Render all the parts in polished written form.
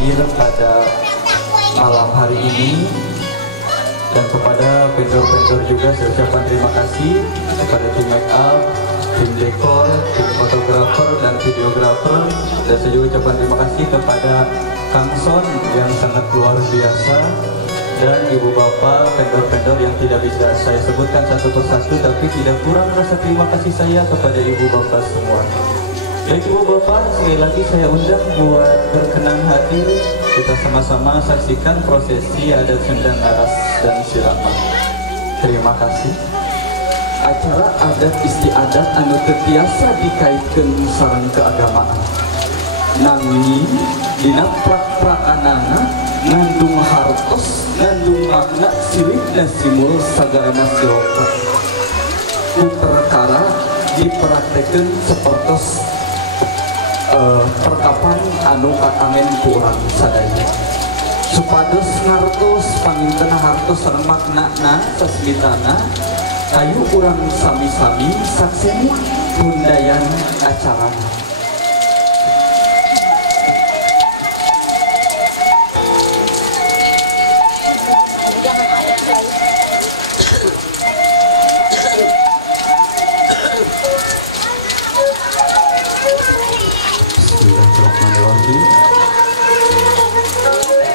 hadir pada malam hari ini. Dan kepada vendor-vendor juga saya ucapkan terima kasih kepada tim make up, tim dekor, tim fotografer dan videografer. Dan saya juga ucapkan terima kasih kepada Kang Son yang sangat luar biasa, dan ibu bapak vendor-vendor yang tidak bisa saya sebutkan satu persatu, tapi tidak kurang rasa terima kasih saya kepada ibu bapak semua. Baik ibu bapak, sekali lagi saya undang buat berkenan hadir, kita sama-sama saksikan prosesi adat Sunda Aras dan Siraman. Terima kasih. Acara adat istiadat anu teu dikaitkeun sareng keagamaan. Nanging dina prak-prakanana ngandung hartos, ngandung makna silihna simul sagarana siloka. Ku perkara dipraktekeun sapertos perkapan anu katangen ku urang sadaya. Supados ngartos pangintena hartos sareng maknana sasmitana, kayu urang sami-sami sakseni bundayan acara.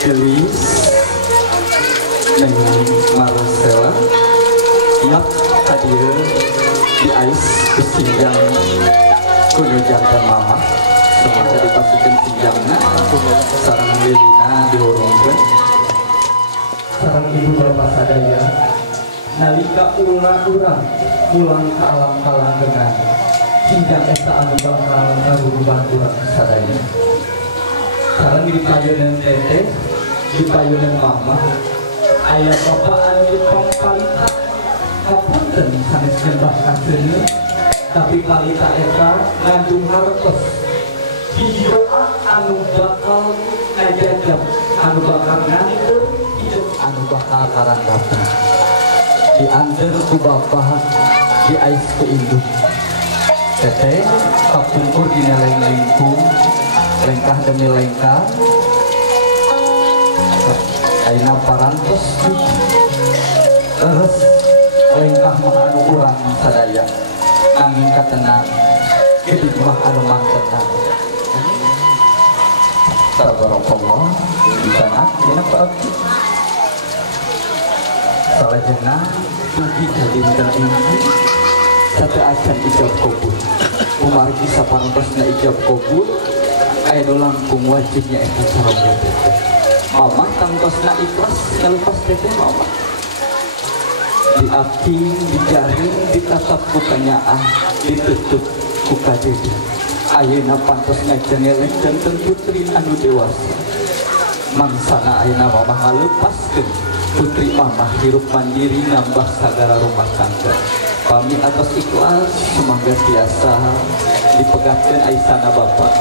Gelis neng Marcella siap hadir di ais kesinjang kuno jantan mama semuanya dipasukin sinjangna sarang lilina dihurungkan sarang ibu bapak sadaya nalika ulah urang pulang ke alam kalangengan sinjang eta anu bakal ngaruruban urang sadaya sarang di payunan teteh di payunan mama ayah bapak anu pangpalita kapunten sanes nyembah kaseuneu tapi palita eta ngandung hartos doa anu bakal ngajajab anu bakal nganter hidup anu bakal karanggapan diantar ku bapak di ais ku induk teteh kapungkur dina lengkung lengkah demi lengkah aina parantos terus lengkah mah anu urang sadaya angin katenang hidup mah anu mantenang sabarakallah di sana dina paabdi salajengna dugi ka dinten inji sate acan ijab kabul umargi saparantosna ijab kabul aya nu langkung wajibnya eta cara mama tangtosna ikhlas ngalepas teteh mama diaping, dijaring, ditatap ku kanyaah, ditutup ku kadede ayeuna pantos ngajengeleng janten putri anu dewasa mangsana ayeuna mama ngalepaskeun putri mama hirup mandiri nambah sagara rumah tangga pami atas ikhlas semangga biasa dipegahkeun aisana bapak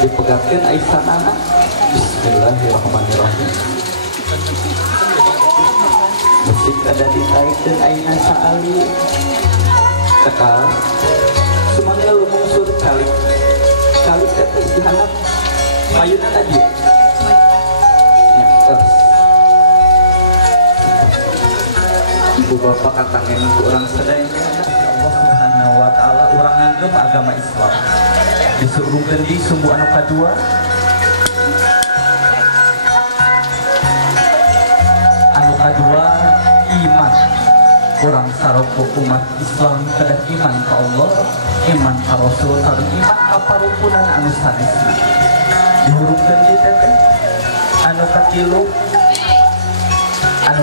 dipegahkeun aisanana. Bismillahirrahmanirrahim. Musik ada ditaikeun aina saali kekal semuanya lumung sur calik calik teh dihandap mayuna tadi ya terus ibu bapak katangen urang sadaya Allah Subhanahu wa taala urang ngagem agama Islam disuruhkeun di sumbu anu kadua kedua iman kurang saropo umat Islam kedah iman ke Allah iman ke Rasul sareng iman ka parupunan anu sanesna dihurungkeun di teteh anu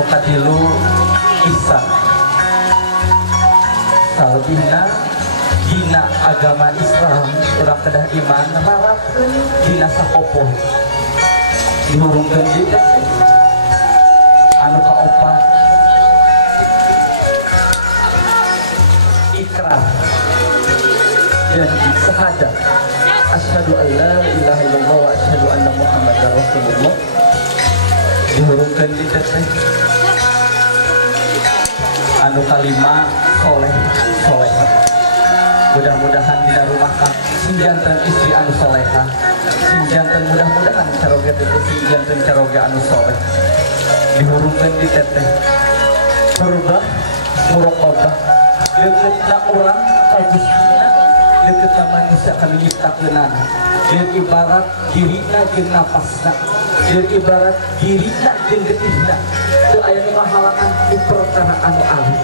katilu Isa salbina dina agama Islam urang kedah iman rarapkeun dina sapopoh dihurungkeun di teteh anu kaopat ikrar dan syahadat asyhadu an la ilaha illallah wa asyhadu anna muhammadar rasulullah dihurungkeun di teteh anu kalima soleh mudah-mudahan di rumah sing janten istri anu soleha, sing janten mudah-mudahan caroge teh sing janten caroge anu soleh dihurungkeun di teteh berubah muraqabah deuketna urang ka Gustina, deuketna manusia kanu nyiptakeunana, jeung ibarat dirina jeung napasna, jeung ibarat dirina jeung getihna teu aya nu ngahalangan ku perkara anu alih.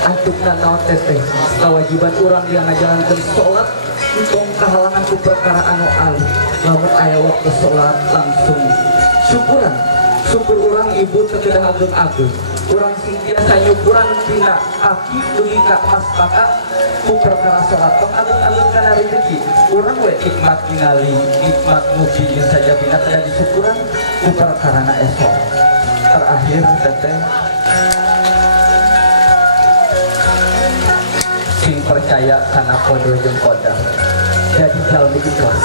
Antukna naon teteh kewajiban urang yang ngajalankeun salat entong kahalangan ku perkara anu alih. Lamun aya waktu salat langsung syukur urang ibu teu kedah ageng-ageng, urang sing tiasa nyukuran tina kaki dugi ka maspaka ku perkara salat tong ageng-ageng kana rezeki. Urang we nikmat ningali nikmat mugi jeung sajabina teu disyukuran ku perkarana esok. Terakhir teteh sing percaya karena kodo jeung kodam jadi jalmi ikhlas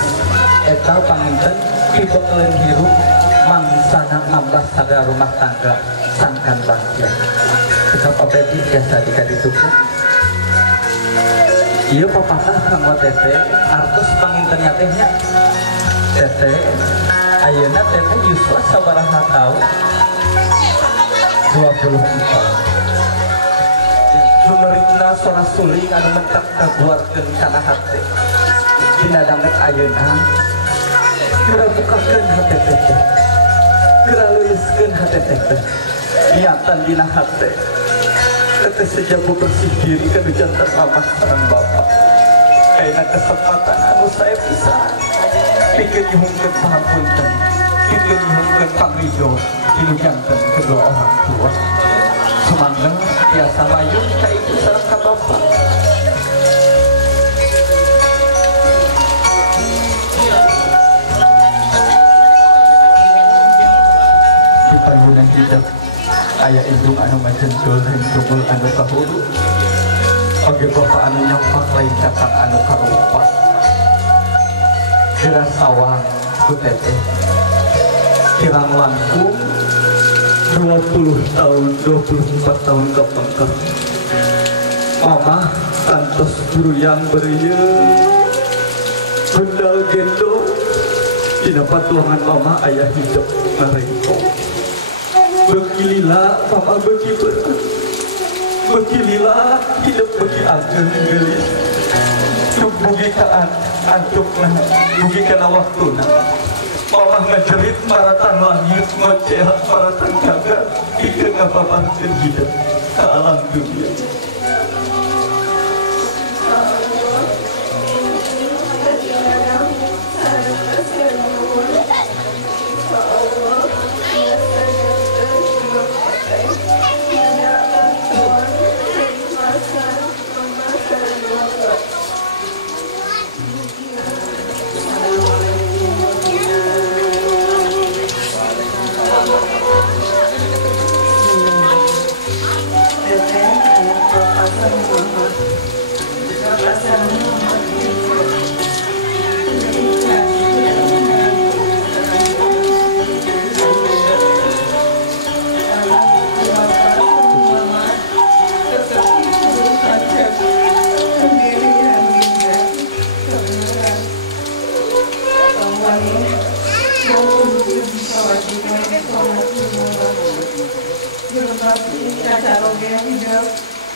eta panginten pibekeuleun hirup mangsana ngambah sagala rumah tangga sangkan bahagia. Tetap abadi biasa dikaditukeun ieu papatah kanggo teteh artos pangintennya teh nya teteh ayeuna teteh yuswa sabaraha taun 24 Sumeritna sora suling anu mentak kaguarkeun kana hate dina danget ayeuna geura bukakeun hate teteh geura leuleuskeun hate teteh niatan dina hate teteh sejago bersih diri kana janten mamah sareng bapak ayeuna kesempatan anu sae pisan pikeun nyuhungkeun pangapunten pikeun nyuhungkeun pangrijo dina janten kedua orang tua semangga biasa mayun ka ibu sareng ka bapak. Di payunan hidup aya indung anu majentul hentungul anu kahuru oge bapak anu nyampak lain kakang anu karumpak geura sawang ku teteh kirang langkung 20 tahun, 24 tahun ke pengker mama kantos bruyang bereuyeung bendal gendong dina patuangan mama ayah hidup ngarengkong beuki lila mama beuki berat beuki lila hidup beuki ageng geulis cuk bugi ka antukna bugi kana waktuna mama ngajerit maratan langit ngoceh maratan gagal ikeun ngapaparkeun hidup ka alam dunia.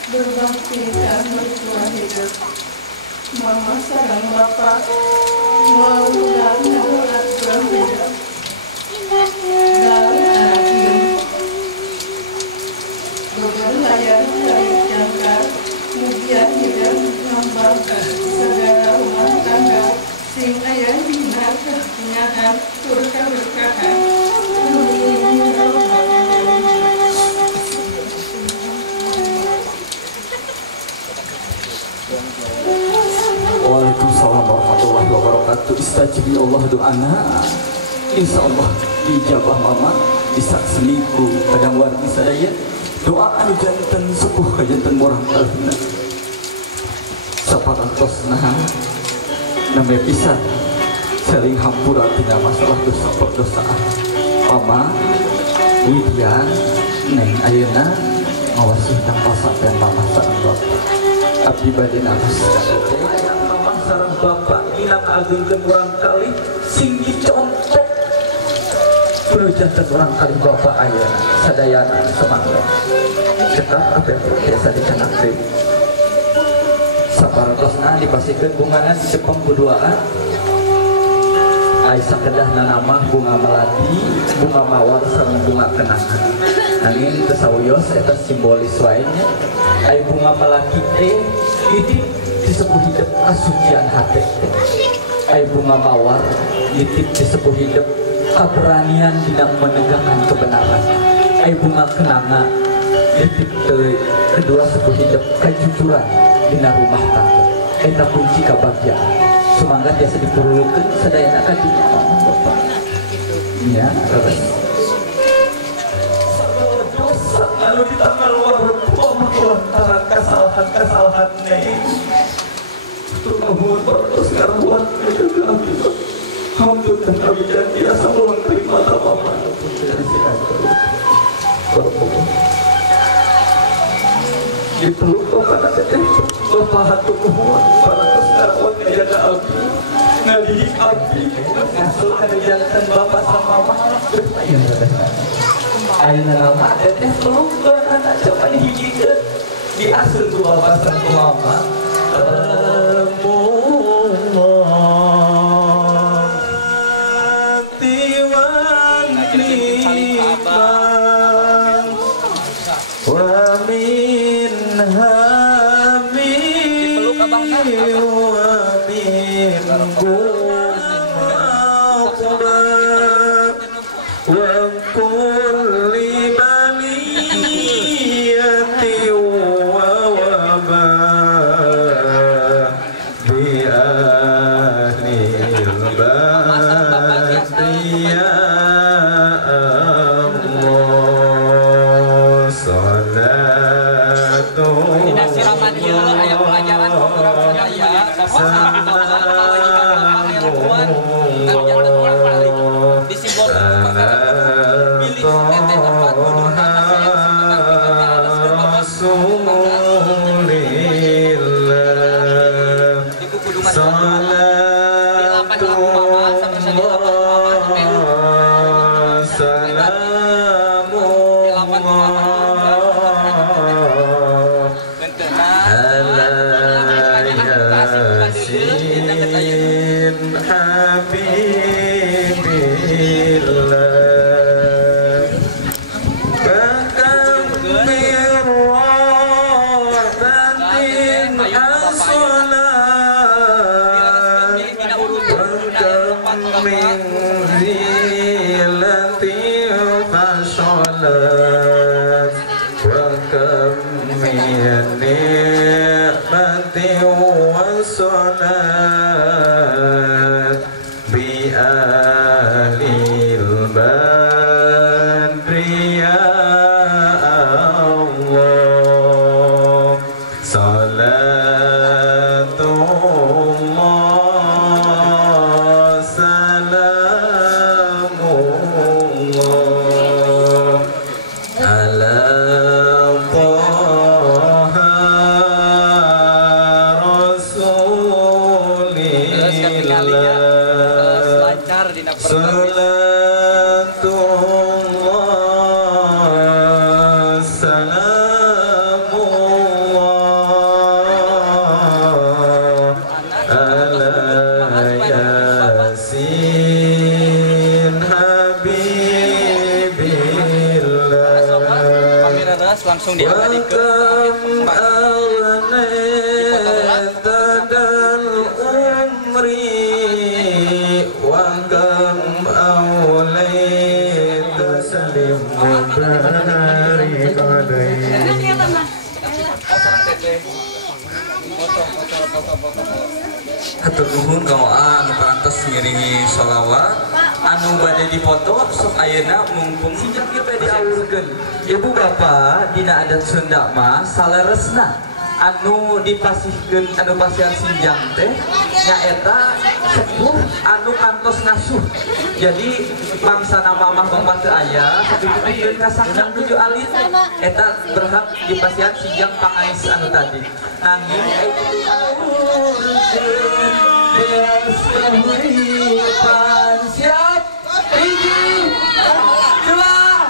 Berbakti dan berjuang hidup. Mama sareng bapak mau dan berjuang hidup. Dan anak ieu boga layar dari jangka mugia hidup nambah segala rumah tangga sing aya dina kapunyaan tur kaberkahan. Waalaikumsalam warahmatullahi wabarakatuh. Istajibi Allah doana. Insyaallah dijabah mama disakseniku kadang wargi sadaya doa anu janten sepuh ka janten murah kalihna saparantosna name pisan saling hampura tina masalah dosa perdosaan mama Widya neng ayeuna ngawasuh tang pasampean mama sareng bapak abdi bade naos mama sareng bapak minang agengkeun urang kali sing dicontek kudu janten urang kali bapak ayeuna sadayana semangga cetak apa biasa dicanak deui sapartosna dipasikeun bunganan di Jepang buduaan ai sakedahna nama bunga melati bunga mawar sareng bunga kenangan angin kesawiyos eta simbolis wae nya ai bunga melati teh itu disebut hidup kasucian hati ai bunga mawar nitip disebut hidup keberanian dina menegakkan kebenaran ai bunga kenanga nitip kedua sebut hidup kejujuran dina rumah tangga eta kunci kebahagiaan semangat biasa dipurulukeun sadayana ka dinya mama bapak ya terus lalu di tanggal lantaran kesalahan neng turun terus karuan alhamdulillah kami dan biasa meluang terima mama dipeluk bapak teteh bapak hatu nuhun parantos karuan ngajaga abdi ngadidik abdi ngasuh kana jantan bapak sama mama ayeuna nama teteh peluk anak coba dihijikeun diasuh ku bapak sama mama langsung diabadikan hatur nuhun ka anu parantos ngiringi sholawat anu bade dipoto sok ayeuna mumpung sejak kita diawurkeun ibu bapak dina adat Sunda mah saleresna anu dipasihkeun anu pasian sinjang teh nyaeta sepuh anu kantos ngasuh. Jadi mangsana mamah bapak teu aya sapikeun kasangkang nuju alit eta berhak dipasian sinjang pangais anu tadi. Nanging siap hiji dua Allah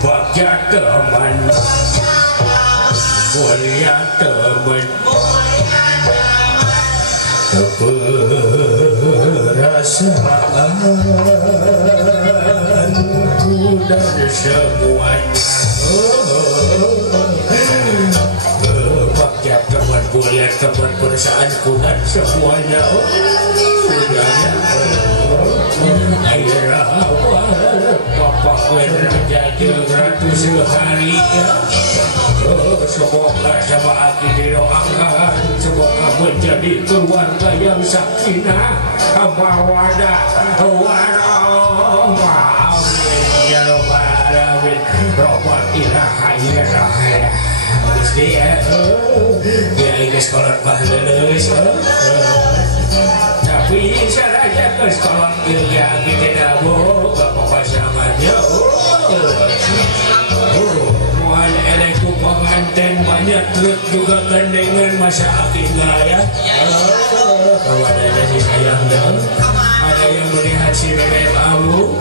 Bahagia teman, mulia teman, perasaanku dan semuanya. Bahagia teman, mulia teman, perasaanku dan semuanya. Bapak Raja Ratu seharinya, semoga sama aku didoakan, semoga menjadi keluarga yang sakinah, mawadah, warahmah. Amin ya rabbal alamin. Robbal ilaha illallah. Gusti ya ini sekolah bahlus. Tapi saja ke sekolah juga kita bu bapak pasangannya. Mohon elekku pengantin banyak truk juga gandengan masa akhirnya ya. Kalau ada si sayangnya, ada yang melihat si nenek kamu,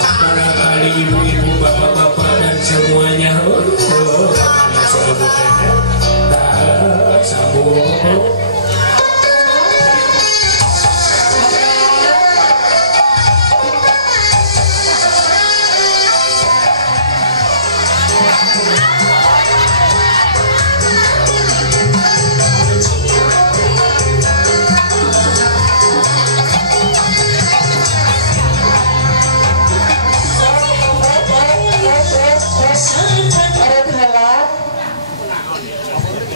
barangkali ibu-ibu, bapak-bapak dan semuanya. Mana sebutnya? Tak sambung.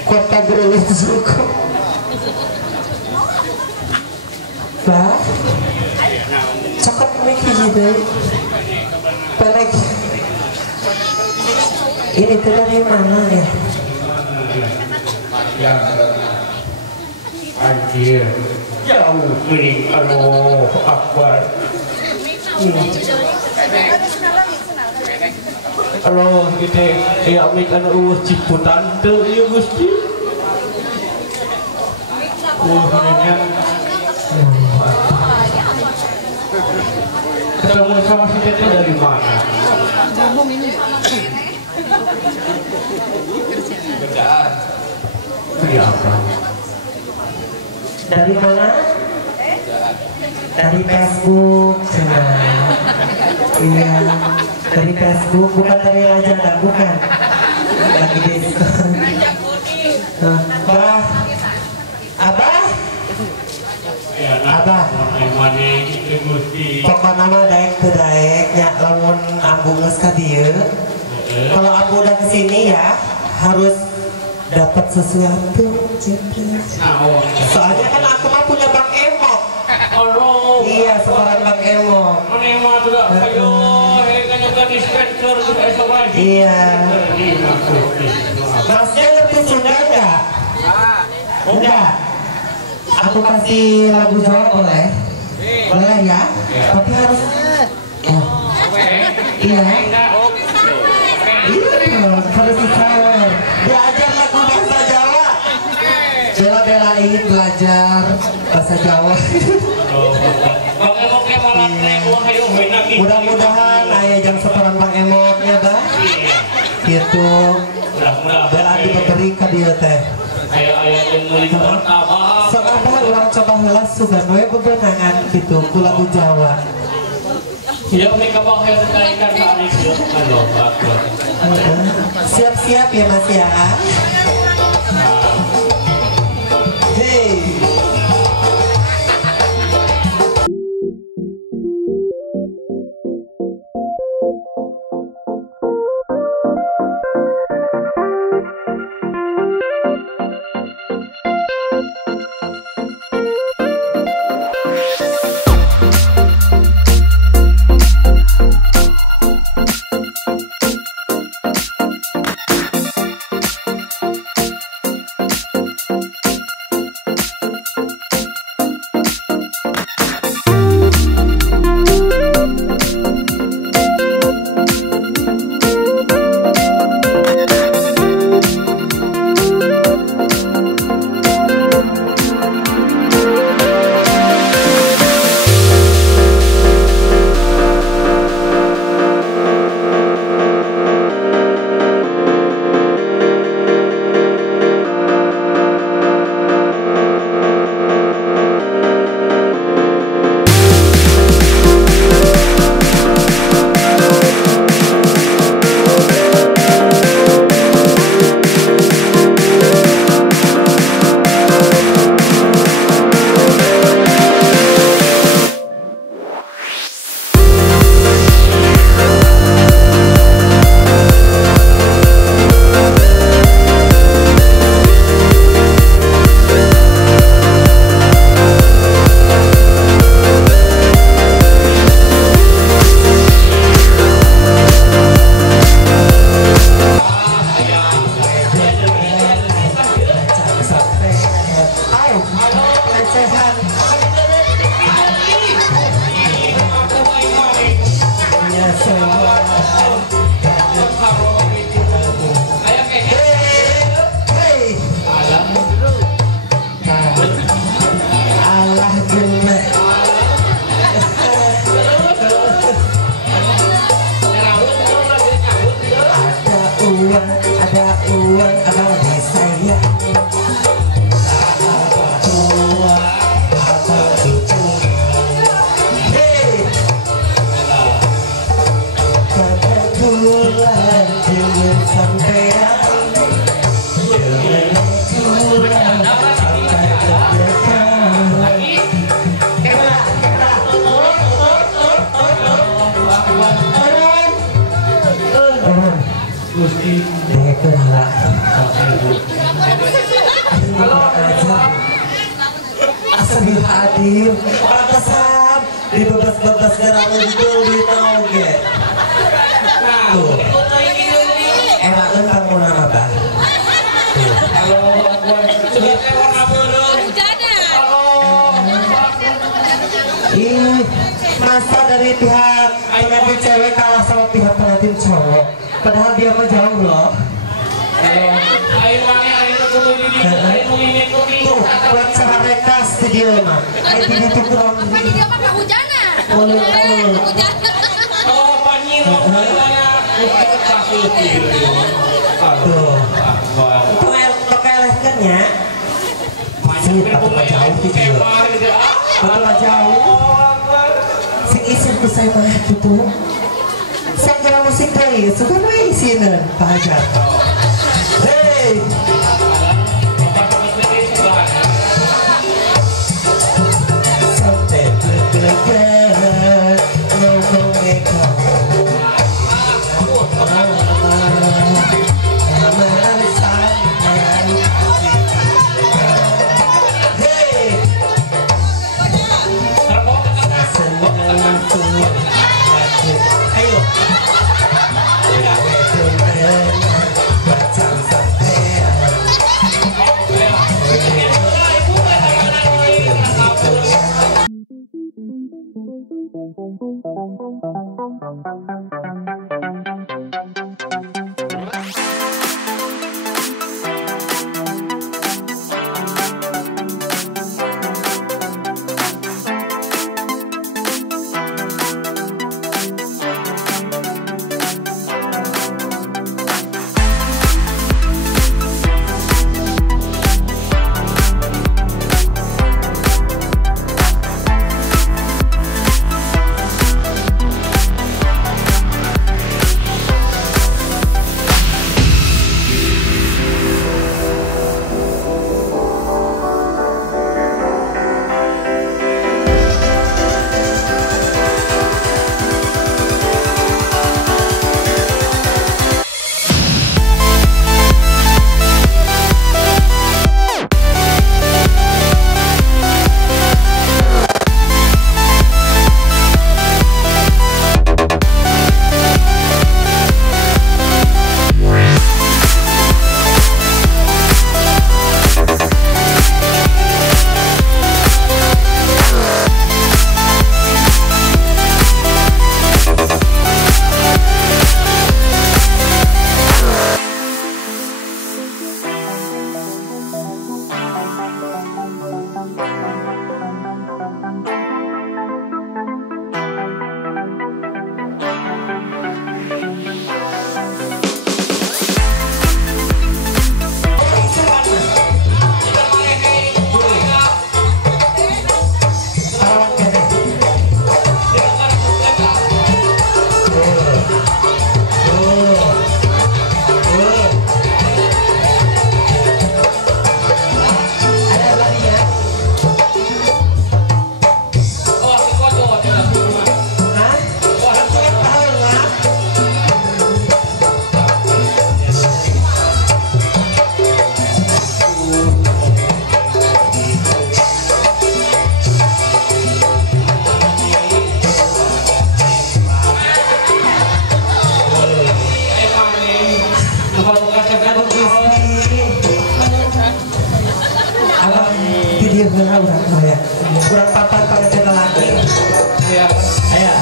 Kota Berulis suku bah cakep nih gitu pelek ini tuh dari mana ya Anjir jauh kering Allah Akbar. halo gitu ya amik anu Ciputan tuh iya Gusti Wahnya ketemu sama si Tete dari mana? Kerjaan. Apa? dari mana? Dari Facebook iya dari Facebook bukan dari Lazada bukan lagi diskon bah abah abah pokok nama daek ke daeknya lamun ambu nges ka dieu kalau ambu udah kesini ya harus dapat sesuatu soalnya kan aku mah punya Bang Emok. Iya setoran Bang Emok. Iya Masnya ngerti Sunda enggak? Enggak. Aku kasih lagu Jawa boleh? Boleh ya? Tapi harus iya harus disawer. Belajar lagu bahasa Jawa. Bela-belain belajar bahasa Jawa. Mudah-mudahan ayah jang setoran Bang Emoknya bah gitu bela diberi ka dieu teh sok abah ulang coba heula sugan we bebenangan gitu ku lagu Jawa siap-siap ya Mas ya. Hey uang abang disayang. Asal hadir, pantesan dibebas-bebas gara untul di tauge. Tuh, enak kamu nama bah. Ih, masa dari pihak pengantin cewek kalah sama pihak pengantin cowok. Padahal dia mah jauh loh. Tuh, buat sehareka studio mah. Ayo di itu kurang. Pagi dia mah kehujanan. Ulul. Oh, panyiru namanya. Tuh. Tokeleskan ya. Sih, tapi mah jauh video. Tapi mah jauh. Sing isin ku saya mah gitu. Saya kira musik tadi, suka mah isinan Pak Hajar. Hey. Sampai bergerak ngomongnya kamu. kurang papan pada channel lagi. Iya. Ayo.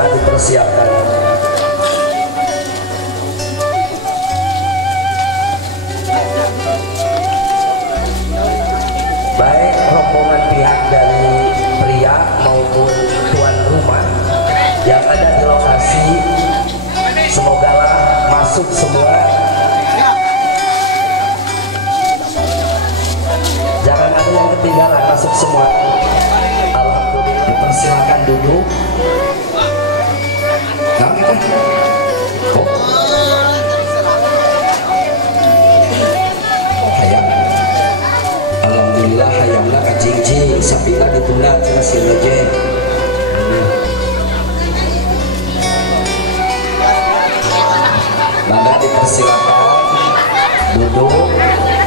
bisa dipersiapkan. Baik rombongan pihak dari pria maupun tuan rumah yang ada di lokasi, semogalah masuk semua. Jangan ada yang ketinggalan, masuk semua. Alhamdulillah, dipersilakan duduk. Hayang. Alhamdulillah hayangna kajing-jing sapina ditunda cenah si Raje. Maka dipersilakan duduk,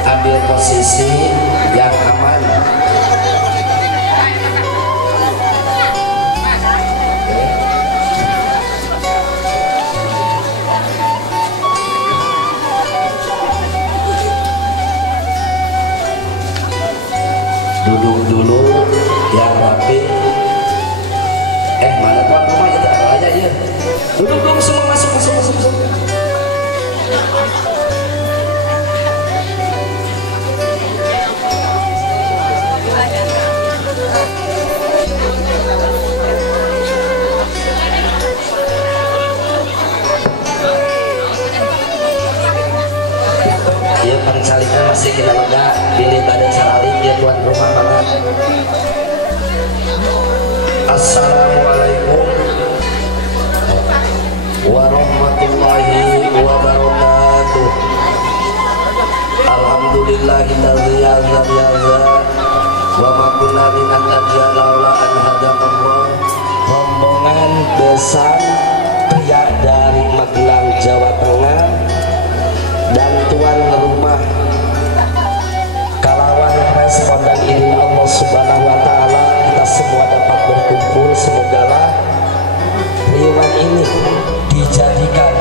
ambil posisi yang aman. Duduk dulu yang rapi. Mana tuan rumah itu ada aja ya. Duduk dulu semua, masuk. Iya pangsalikan masih kita lega pilih badan salalik ya tuan rumah banget. Assalamualaikum warahmatullahi wabarakatuh. Alhamdulillahilladzi azza wa ma kunna linahtadiya laula an hadana. Rombongan besar pria dari Magelang, Jawa Tengah dan tuan rumah kalawan responden ini Allah Subhanahu wa taala, kita semua dapat berkumpul. Semogalah riuan ini dijadikan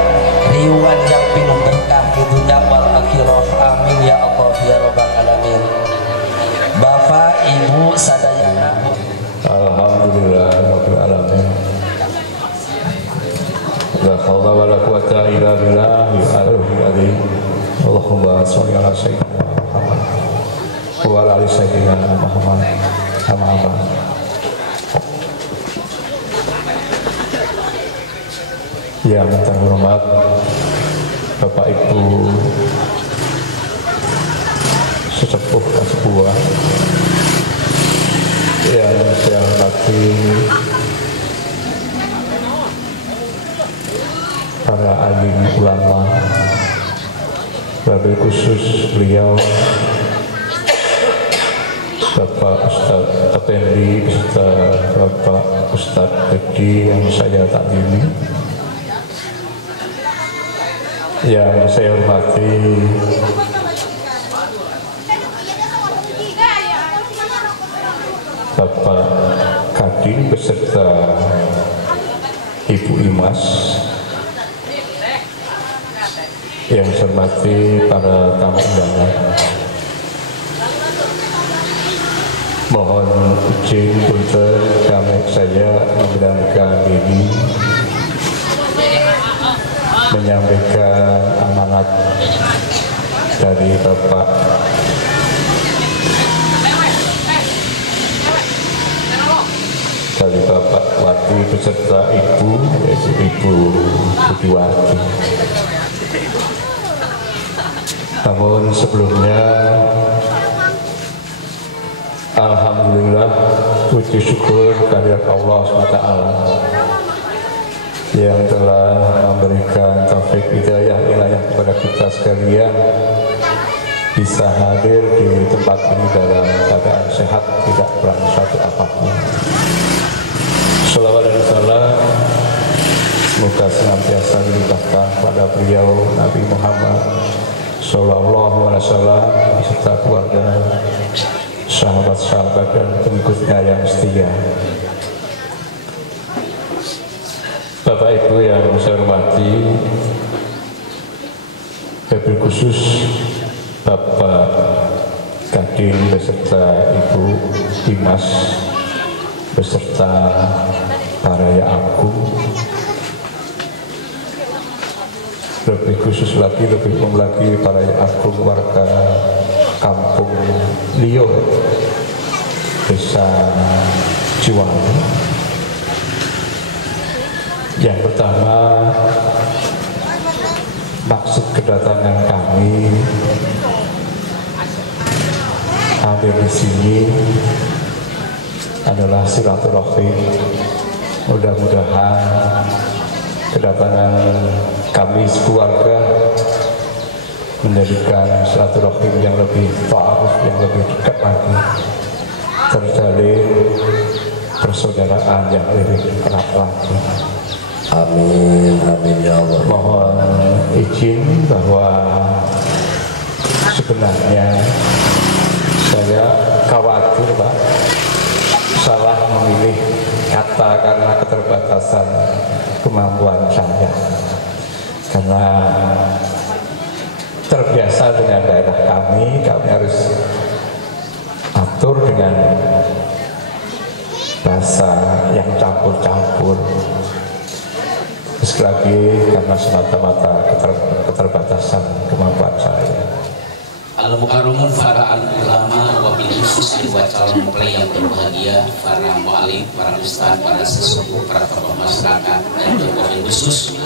riuan yang penuh berkah di dunia wal akhirah. Amin ya Allah ya rabbal alamin. Bapak Ibu sadayana, Alhamdulillah rabbil alamin. La haula wala quwata illa billahil aliyyil azim. Allahumma shalli ala sayyidina Muhammad wa ala ali sayyidina Muhammad. Amma yang terhormat Bapak Ibu sesepuh dan sepuh yang saya hormati para alim ulama, wabil khusus beliau Bapak Ustadz Effendi serta Bapak Ustadz Edi yang saya takdimi, yang saya hormati Bapak Kadin beserta Ibu Imas, yang saya hormati para tamu undangan. Mohon izin punten kami saya membenamkan diri menyampaikan amanat dari Bapak Wati beserta Ibu, yaitu Ibu Budiwati. Namun sebelumnya alhamdulillah puji syukur kehadirat Allah SWT yang telah memberikan taufik hidayah ilayah kepada kita sekalian bisa hadir di tempat ini dalam keadaan sehat, tidak kurang satu apapun. Shalawat dan salam semoga senantiasa dilimpahkan pada beliau Nabi Muhammad Sallallahu Alaihi Wasallam beserta keluarga, sahabat-sahabat dan pengikutnya yang setia. Bapak Ibu yang saya hormati, wabil khusus Bapak Kadin beserta Ibu Imas beserta para ya aku, lebih khusus lagi, lebih umum lagi para ya aku warga kampung Lio, desa Ciwangi. Yang pertama, maksud kedatangan kami hadir di sini adalah silaturahim. Mudah-mudahan kedatangan kami sekeluarga menjadikan silaturahim yang lebih ta'aruf, yang lebih dekat lagi, terjalin persaudaraan yang lebih erat lagi. Amin, amin ya Allah. Mohon izin bahwa sebenarnya saya khawatir Pak salah memilih kata karena keterbatasan kemampuan saya, karena terbiasa dengan daerah kami harus atur dengan bahasa yang campur-campur. Sekali lagi karena semata-mata keterbatasan kemampuan saya. Al-Mukarramun para ulama, wabil khusus buat calon mempelai yang berbahagia, para mu'alim, para ustaz, para sesepuh, para tokoh masyarakat, dan wabil khusus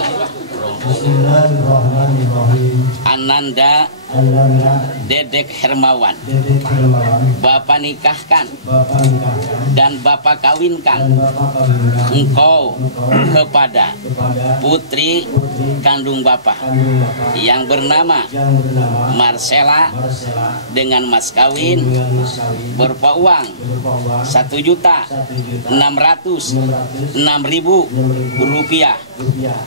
Ananda Dedek Hermawan, Bapak nikahkan dan Bapak kawinkan engkau kepada putri kandung Bapak yang bernama Marcella dengan mas kawin berupa uang 1.606.000 rupiah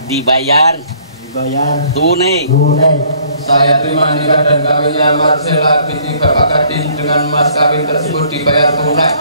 dibayar tunai. Saya terima nikah dan kawinnya Marcella binti Bapak Kadin dengan mas kawin tersebut dibayar tunai.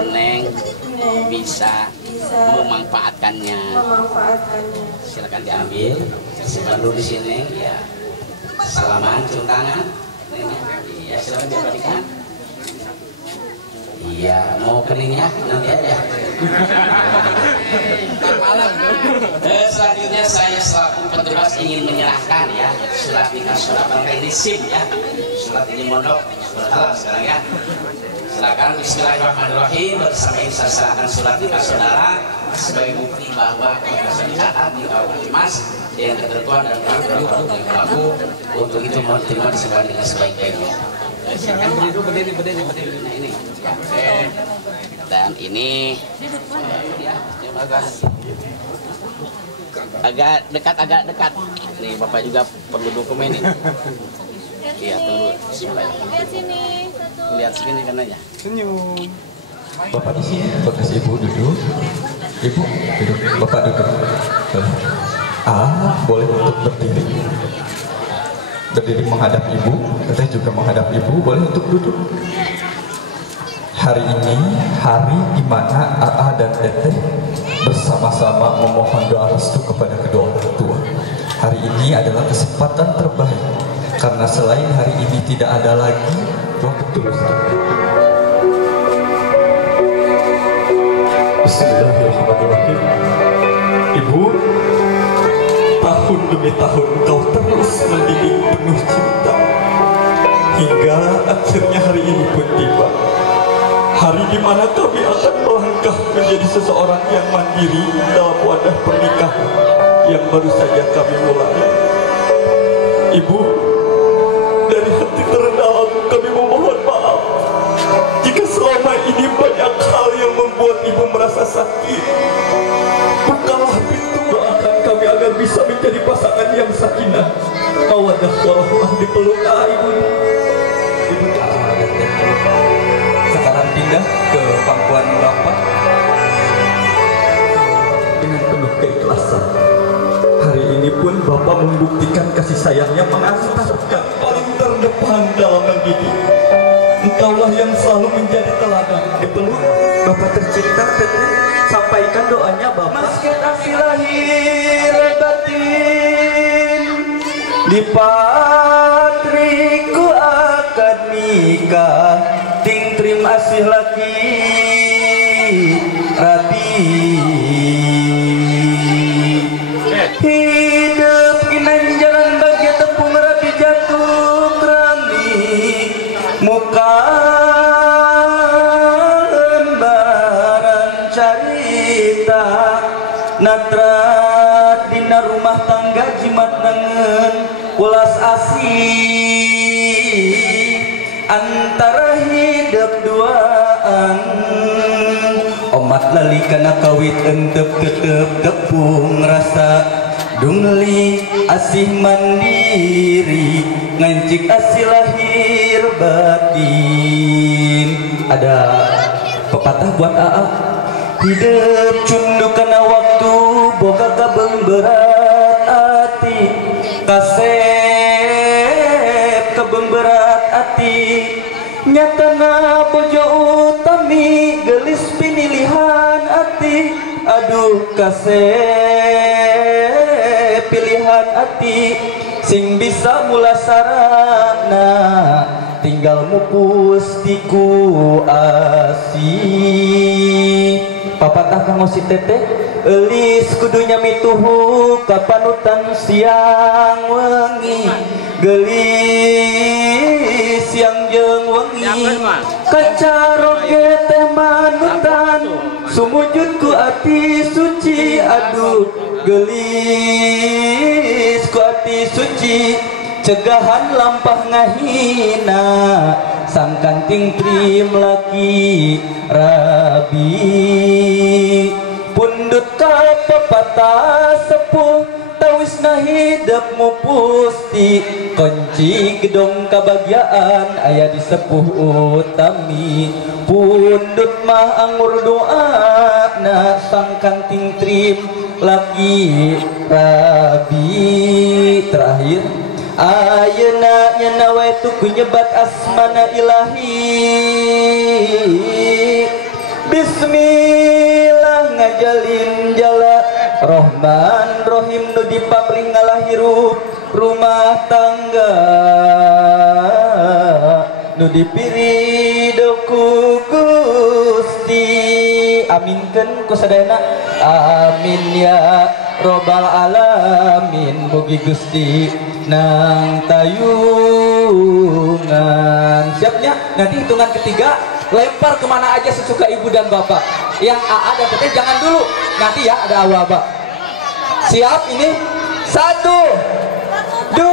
Neng bisa memanfaatkannya. Silakan diambil, simpan dulu di sini ya. Salaman, cium tangan. Iya, silakan diabadikan. Iya, mau keningnya nanti aja. Selanjutnya saya selaku petugas ingin menyerahkan ya surat nikah, surat bangkai ini SIM ya. Surat ini mondok, surat halal sekarang ya. Silakan bismillahirrahmanirrahim. Bersama ini saya serahkan surat nikah saudara sebagai bukti bahwa kita sudah dicatat di Kabupaten Mas dengan ketentuan dan peraturan yang berlaku. Untuk itu mohon terima disebar dengan sebaik-baiknya. Berdiri. Nah ini. Dan ini agak dekat. Nih Bapak juga perlu dokumen ini. Iya, tunggu. Bismillahirrahmanirrahim. Lihat sini kanannya. Senyum. Bapak di sini, bekas ibu duduk. Ibu duduk, bapak duduk. Boleh untuk berdiri. Berdiri menghadap ibu, teteh juga menghadap ibu, boleh untuk duduk. Hari ini hari di mana AA dan teteh bersama-sama memohon doa restu kepada kedua orang tua. Hari ini adalah kesempatan terbaik karena selain hari ini tidak ada lagi waktu. Bismillahirrahmanirrahim. Ibu, tahun demi tahun kau terus mendidik penuh cinta hingga akhirnya hari ini pun tiba. Hari di mana kami akan melangkah menjadi seseorang yang mandiri dalam wadah pernikahan yang baru saja kami mulai. Ibu, dari hati terdalam kami memohon maaf jika selama ini banyak hal yang membuat ibu merasa sakit. Bukalah pintu, doakan kami agar bisa menjadi pasangan yang sakinah, mawaddah warahmah di peluk ibu. Sekarang pindah ke pangkuan Bapak dengan penuh keikhlasan. Hari ini pun Bapak membuktikan kasih sayangnya mengantarkan paling terdepan dalam mendidik. Engkaulah yang selalu menjadi teladan. Dipeluk Bapak tercinta, teteh sampaikan doanya Bapak. Masjid asli lahir batin di patriku akad nikah ting trim asih laki rabi hidup ginanjaran bagi tepung rabi jatuh rami muka lembaran carita natrat dina rumah tangga jimat nangen ulas asih antara hidup duaan omat lali kana kawit entep tetep tepung rasa dungli asih mandiri ngancik asih lahir batin. Ada pepatah buat AA, hidup cunduk kana waktu boga kabeng berat hati kasep kabeng berat hati nyatana bojo utami gelis pinilihan hati aduh kasep pilihan hati sing bisa mula sarana tinggal mupus tiku asih. Papatah kanggo si teteh elis kudunya mituhu kapanutan siang wengi gelis siang jeung wengi kacaroge teh manutan sumujud ku ati suci aduh gelis ku ati suci cegahan lampah ngahina sang kanting trim laki rabi pundut ka pepatah sepuh tawisna hidup mupusti kunci gedong kebahagiaan aya di sepuh utami pundut mah anggur doa na sang kanting trim laki rabi. Terakhir ayeuna nyana wae tuku nyebat asmana ilahi bismillah ngajalin jala Rahman Rohim nu dipabring ngalahirup rumah tangga nu dipiridoku Gusti aminkeun ku sadayana amin ya robbal alamin. Mugi Gusti nang tayungan. Siapnya nanti hitungan ketiga lempar kemana aja sesuka ibu dan bapak. Yang AA dan teteh jangan dulu, nanti ya ada awaba. Siap ini 1 2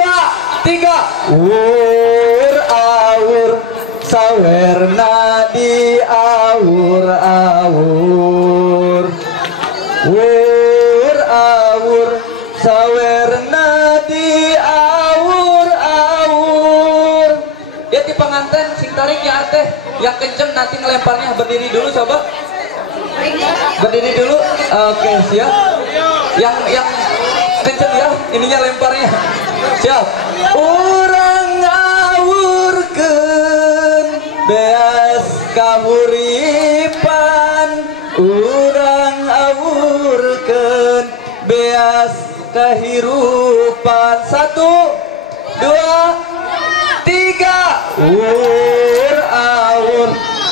3 Wur awur sawerna di awur awur wur awur sawerna di awur awur manten sing tariknya teh yang kenceng nanti ngelemparnya. Berdiri dulu coba. Berdiri dulu. Oke, siap. Yang kenceng ya ininya lemparnya. Siap. Urang ngawurkeun beas kahuripan, urang awurkeun beas kehirupan. 1, 2, 3. Ur awur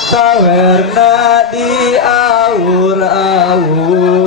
sawerna di awur awur.